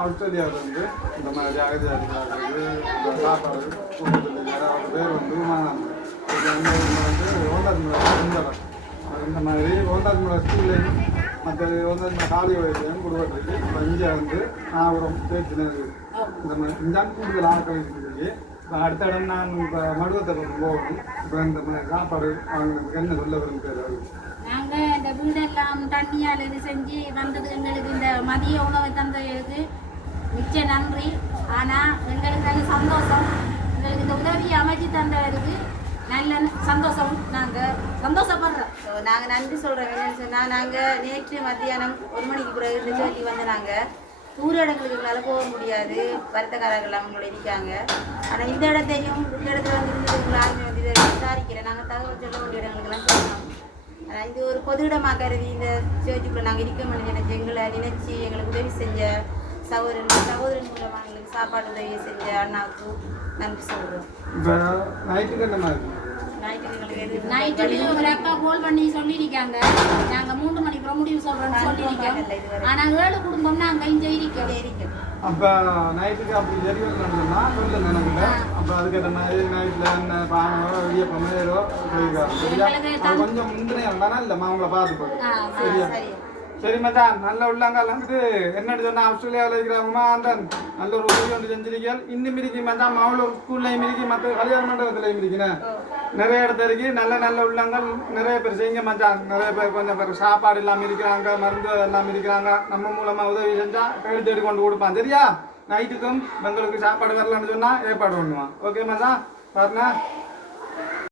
ஆஸ்திரேலியாவிலேருந்து இந்த மாதிரி அகதியாளர்களுக்கு இந்த சாப்பாடு கொடுக்குறதுக்கு அவர் பேர் வந்து விமானம் இந்த வந்து ஓந்தாத்மலை சுந்தரம் இந்த மாதிரி ஓந்தாத்மலை ஸ்கூல்லையும் மற்ற ஓந்தாத்மலை காலி வயசுலையும் கொடுக்கறதுக்கு இப்போ இங்கே வந்து நாகரம் சேர்த்துனது இந்த மாதிரி இந்த கூடுதல் ஆட்கள் இருக்குது. இப்போ அடுத்த இடம் நான் இப்போ மடுவத்தை போகணும். இப்போ இந்த மாதிரி சாப்பாடு அவங்களுக்கு என்ன சொல்ல விரும்புகிறாரு? நாங்கள் இந்த வீடெல்லாம் தண்ணியால் இது செஞ்சு வந்தது எங்களுக்கு இந்த மதிய உணவை தந்ததுக்கு மிச்ச நன்றி. ஆனால் எங்களுக்கு அது சந்தோஷம். எங்களுக்கு இந்த உதவியை அமைச்சு தந்தவருக்கு நல்ல சந்தோஷம். நாங்கள் சந்தோஷப்படுறோம். நாங்கள் நன்றி சொல்கிறோம். என்னென்னு சொன்னால் நாங்கள் நேற்று மத்தியானம் 1 மணிக்கு பிறகு சொல்லி வந்து நாங்கள் தூர இடங்களுக்கு எங்களால் போக முடியாது. வருத்தக்காரர்கள் அவங்களோட இருக்காங்க. ஆனால் இந்த இடத்தையும் இந்த இடத்துல வந்து இருந்தது யாருமே வந்து இதை விசாரிக்கிறேன். நாங்கள் தகவல் சொல்ல வேண்டிய இடங்களுக்கெல்லாம் சொல்லணும். ஆனால் இது ஒரு பொது இடமாக கருதி இந்த சேர்ச்சுக்குள்ளே நாங்கள் இருக்க நினைச்சு எங்களை நினைச்சு எங்களுக்கு உதவி செஞ்ச சகோதரன் மூலமாக எங்களுக்கு சாப்பாடு உதவி செஞ்ச அண்ணாவுக்கு நன்றி சொல்கிறோம். இப்போ நைட்டுக்கு என்ன மாதிரி நைட்டு ஒரு அக்கா கால் பண்ணி சொல்லியிருக்காங்க. நாங்கள் 3 மணிக்கு முடிவு சொல்கிறோன்னு சொல்லியிருக்கோம். ஆனால் 7 குடும்பம் நாங்கள் இங்கே இருக்கோம். அப்போ நைட்டுக்கு அப்படி தெரிவிக்கணும்னா சொல்லுங்க எனக்கு. அப்போ அதுக்கேற்ற மாதிரி நைட்டில் என்ன பானோ இடியப்பமேரோ கொஞ்சம் முந்தினே இருந்தானா இல்லைம்மா அவங்கள பார்த்து சரியா? சரி மச்சான், நல்ல உள்ளாங்கால் வந்துட்டு என்னன்னு சொன்னால் ஆஸ்திரேலியாவில் இருக்கிறவங்கம்மா அந்த நல்ல ஒரு உதவி ஒன்று செஞ்சிருக்கீங்க. இன்னும் இருக்கு மச்சான் அவங்கள ஒரு ஸ்கூல்லையும் இருக்கு, மற்ற கல்யாண மண்டபத்துலையும் இருக்குண்ணே. நிறைய இடத்துல இருக்கு. நல்ல நல்ல உள்ளங்கள் நிறைய பேர் செய்யுங்க மச்சான். நிறைய பேர் கொஞ்சம் பேர் சாப்பாடு இல்லாமல் இருக்கிறாங்க, மருந்து எல்லாம் இருக்கிறாங்க. நம்ம மூலமாக உதவி செஞ்சால் எடுத்து கொண்டு கொடுப்பான். சரியா? நைட்டுக்கும் பெங்களுக்கு சாப்பாடு வரலான்னு சொன்னால் ஏற்பாடு பண்ணுவான். ஓகே மச்சான், பாருண்ணா.